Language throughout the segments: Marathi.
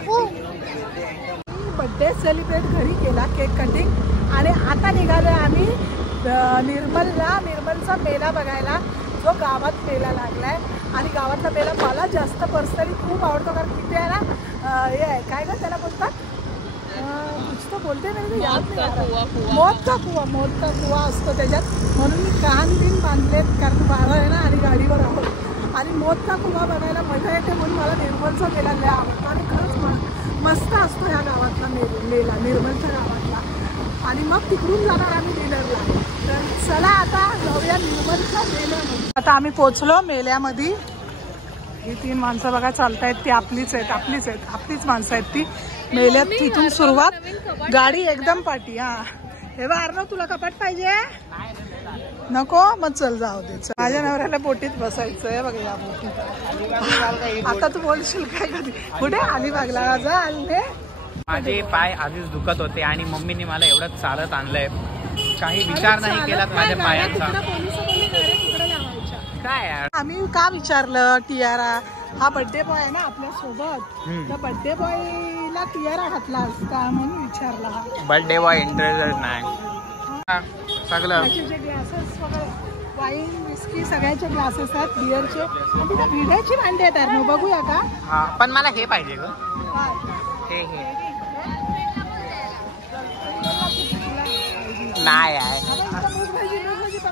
बापू बर्थडे सेलिब्रेट घरी केला, केक कटिंग, आणि आता निघालोय आम्ही निर्मलचा मेला बघायला, जो गावात मेला लागलाय. आणि गावातला मेला मला जास्त पर्सनली खूप आवडतो, कारण किती आहे ना, हे आहे काय ग त्याला बोलतात, कुछ तो बोलते नाही, याद नाही, मौत का कुवा असतो त्याच्यात, म्हणून मी कान बिन बांधलेत, कारण बारा आहे ना आणि गाडीवर आहोत, आणि मौत का कुवा बघायला मजा येते, म्हणून मला निर्मलचा मेला लय आवडतो. आणि खरंच मस्त असतो ह्या गावातला मेला, निर्मलच्या गावातला. आणि मग तिकडून जाणार आम्ही डिनरला. तर चला आता जाऊया निर्मलच्या मेल्यामध्ये. आता आम्ही पोचलो मेल्यामध्ये. ही 3 माणसं बघा चालतायत, ती आपलीच माणसं आहेत ती. मेल्यात तिथून सुरुवात, गाडी एकदम पाठी. हा हे बघ अर्णव, तुला कपाट पाहिजे नको, मग चल जाऊ दे. माझ्या नवऱ्याला बोटीत बसायचं आहे बघा, या बोटीत. आता तू बोलशील काय कधी, कुठे अलिबागला जा आले. माझे पाय आधीच दुखत होते आणि मम्मीने मला एवढं चालत आणलंय, काही विचार नाही केला माझ्या पायांचा. काय यार, आम्ही का विचारलं, टियारा हा बर्थडे बॉय आहे ना आपल्या सोबत, तर बर्थडे बॉयला टियारा घातला असता म्हणून विचारला. बर्थडे बॉय इंटरेस्टेड नाही. सगळं जे ग्लासेस वगैरे, वाईन विस्की सगळ्याचे ग्लासेस आहेत, बिअरचे, आणि तिथे भिड्याची भांडी आहेत यार, बघूया का. हा पण मला हे पाहिजे ग, हे नाही आहे.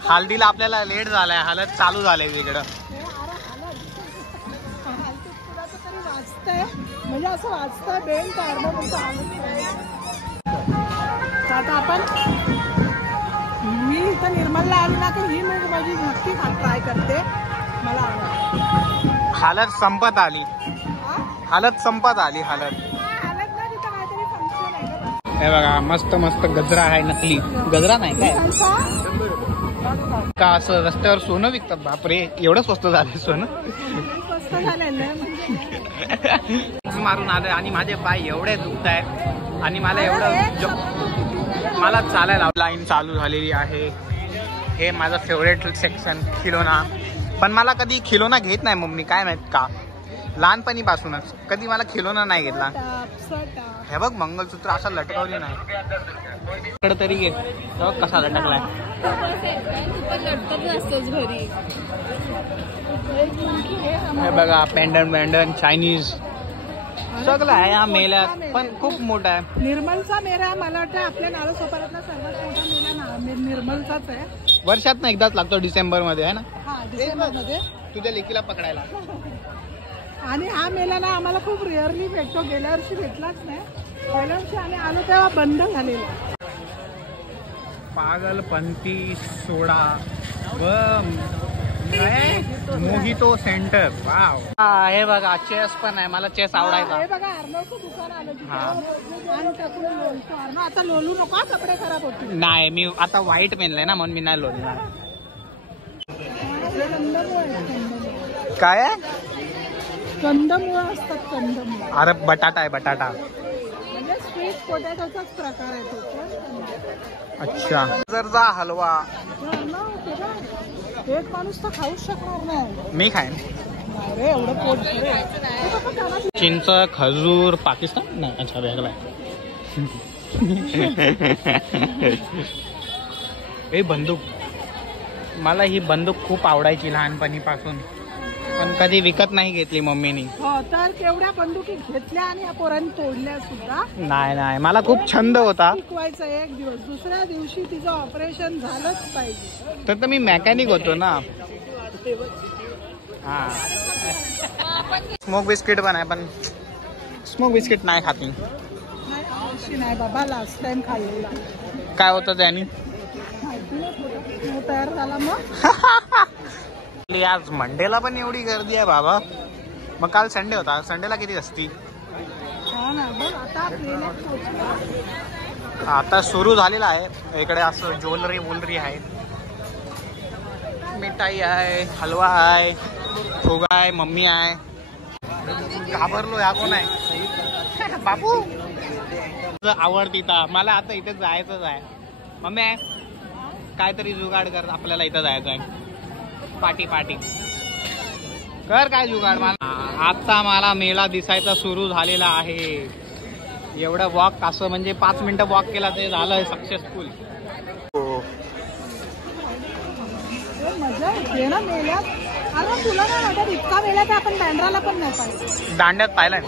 हल्दीला आपल्याला लेट झालाय, हालत चालू झालंय तिकडं. म्हणजे असं वाचतंय बेल काढणं, आता आपण मी इथं निर्मलला आली ना की ही मूग माझी नक्की ट्राय करते, मला आवडतं. हालत संपत आली. हे बघा मस्त मस्त गजरा आहे, नकली गजरा नाही काय का, असं रस्त्यावर सोनं विकतात. बापरे एवढं स्वस्त झालं सोनं. मारून आलं आणि माझे पाय एवढे दुखत आहे आणि मला एवढं मला चालायला. लाईन चालू झालेली आहे. हे माझं फेवरेट सेक्शन खिलोना, पण मला कधी खिलोना घेत नाही मम्मी, काय माहित का, लहानपणीपासूनच कधी मला खिलोना नाही घेतला. हे बघ मंगलसूत्र असं लटकवली नाही, इकडे तरी घे कसा लटकलाय. हे बघा पेंडन चायनीज सगळं आहे या मेल्यात, पण खूप मोठा आहे. निर्मलचा मेळा मला वाटतं आपल्या नालासोपाऱ्यातला सर्वात मोठा मेळा निर्मलचाच आहे. वर्षात ना एकदाच लागतो, डिसेंबर मध्ये आहे ना. हा डिसेंबर मध्ये तुझ्या लेकीला पकडायला. आणि हा मेला ना आम्हाला खूप रेअरली भेटतो, गेल्या वर्षी भेटलाच नाही. गेल्या वर्षी आम्ही आलो तेव्हा बंद झालेला. पागलपंती सोडा व मोहितो सेंटर. वाव. हे बघा चेस पण आहे, मला चेस आवडायचा. हे बघा अर्णवचं दुकान आलं तिथे. आता लोलू नको, कपडे खराब होते. नाही मी आता व्हाईट पेनलंय ना म्हणून मी नाही लोलणार. काय कंदमुळं असतात, कंदमुळं. अरे बटाटा आहे, बटाटा म्हणजे स्वीट पोटॅटोचाच प्रकार आहे तो. अच्छा. गाजरचा हलवा एक माणूस तर खाऊच शकणार नाही. मी खाईन. अरे एवढं पोट. चिंच, खजूर, पाकिस्तान नाही. अच्छा वेगळा हे बंदूक, मला ही बंदूक खूप आवडायची लहानपणीपासून, पण कधी विकत नाही घेतली मम्मीनी. हो तर केवढ्या बंदुकी घेतल्या आणि या पोरांनी तोडल्या सुद्धा. नाही मला खूप छंद होता शिकवायचा एक दिवस, दुसऱ्या दिवशी तिचं ऑपरेशन झालंच पाहिजे. तर मी मेकॅनिक होतो ना. हा स्मोक बिस्किट पण आहे, पण स्मोक बिस्किट नाही खाती. नाही बाबा, लास्ट टाइम खाल्लेला. काय होतं त्यानी तयार झाला मग. आज मंडेला पण एवढी गर्दी आहे बाबा. मग काल संडे होता, संडेला किती असती. आता सुरू झालेला आहे इकडे असं ज्वेलरी आहे, मिठाई आहे, हलवा आहे, फुगा आहे, मम्मी आहे. घाबरलो या कोण आहे बापू. आवडती तर मला आता इथे जायचंच आहे. मम्मी आहे काहीतरी जुगाड कर, आपल्याला इथं जायचं आहे. पार्टी कर काय जुगाड मला. आता मला मेळा दिसायचा सुरू झालेला आहे. एवढं वॉक असं म्हणजे 5 मिनिटं वॉक केला ते झालं सक्सेसफुल. मजा येते ना मेल्यात. अरे तुला नाही वाटत इतका मेला तर आपण बँड्राला पण नाही पाहिजे. दांड्यात पाहिलाय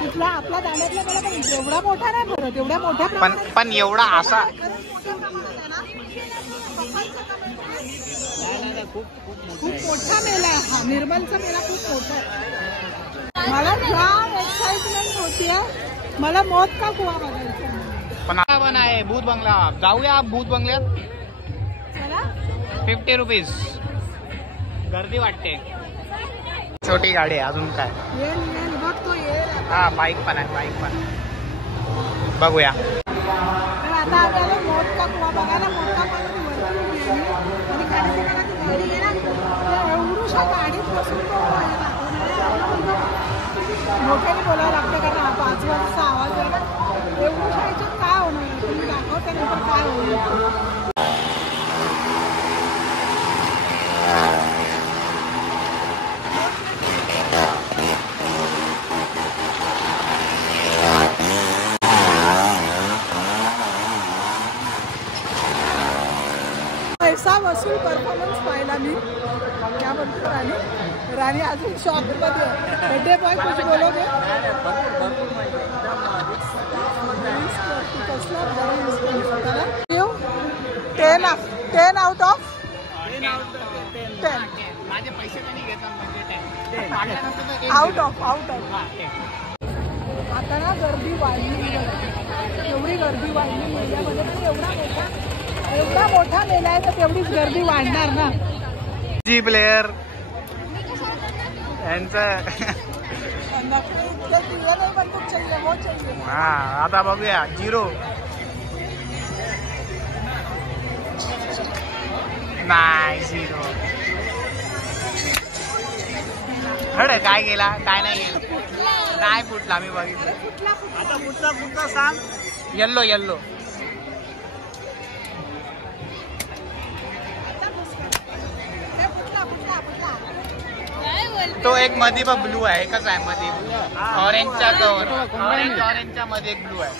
तिथला आपला दांड्यातला मेला पण एवढा मोठा नाही भरत. एवढ्या मोठ्या पण एवढा असा खूप मोठा मेला आहे हा. निर्मलचा मेला खूप मोठा आहे. मला जाम एक्साइटमेंट होतीये. मला मौत का कुवा बघायचा पण आहे भूत बंगला. जाऊया भूत बंगल्यात. 50 रुपीज. गर्दी वाटते. छोटी गाडी आहे अजून काय. बघ तो हा बाईक पण आहे. बाईक पण बघूया. आता आपल्याला मौत का कुवा बघायला. मोठा आणि गाडी आहे ना एवढूशा गाडीत बसून मोठ्याने बोलावं लागतं कारण आजूबाजूचा आवाज आहे ना. एवढूशा ह्याच्यात काय होणार तुम्ही दाखवल्यानंतर काय होईल. पैसा वसूल परफॉर्मन्स पाहिला मी. क्या बोलतो राणी अजून शॉक मध्ये. बर्थडे बॉय कुछ बोलोगे. कसला 10 out of 10. माझे पैसे नाही घेतात. आउट ऑफ आता ना गर्दी वाढली. एवढी गर्दी वाढली मेल्यामध्ये. पण एवढा मोठा मेला आहे तर तेवढीच गर्दी वाढणार ना. जी प्लेयर यांचं हा. आता बघूया 0 नाही 0. हड काय गेला काय नाही गेला. नाही फुटला मी बघितलं. आता पुढचा सांग. येल्लो तो एक मध्ये बघ ब्लू आहे. एकच आहे मध्ये. ऑरेंजच्या ऑरेंजच्या मध्ये एक ब्लू आहे.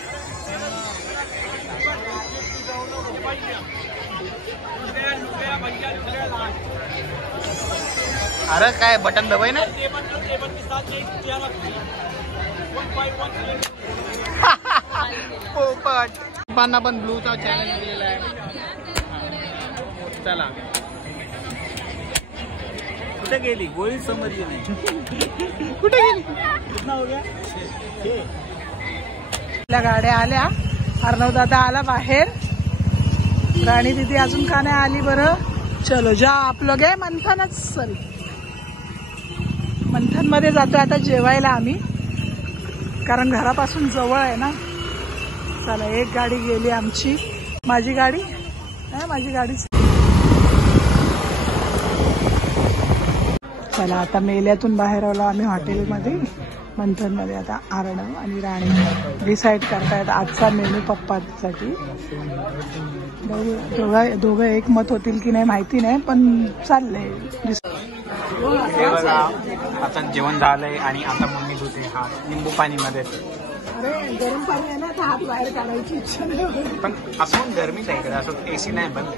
अरे काय बटन दबाई ना. पोपट पाना पण ब्लूचा चॅलेंज दिलेला आहे. चला कुठे गेली गोळी समजली नाही. कुठे गेली. कितना हो गया. गाड्या आल्या. अर्णव दादा आला बाहेर. राणी दिदी अजून का नाही आली बरं. चलो जा आप लोग आहे मंथनच. चल मंथन मध्ये जातोय आता जेवायला आम्ही कारण घरापासून जवळ आहे ना. चला एक गाडी गेली आमची. माझी गाडी चला आता मेल्यातून बाहेर आलो आम्ही हॉटेलमध्ये. मंथनमध्ये आता अर्णव आणि राणी डिसाईड करतायत आजचा मेनू पप्पासाठी. दोघं एकमत होतील की नाही माहिती नाही पण चाललंय. हे बघा आता जेवण झालंय आणि आता मम्मी धुते हात लिंबू पाणी मध्ये. अरे गरम पाणी आहे ना तर हात बाहेर काढायची इच्छा नाही. पण असं गरमीच आहे इकडे. असं AC नाही बंद.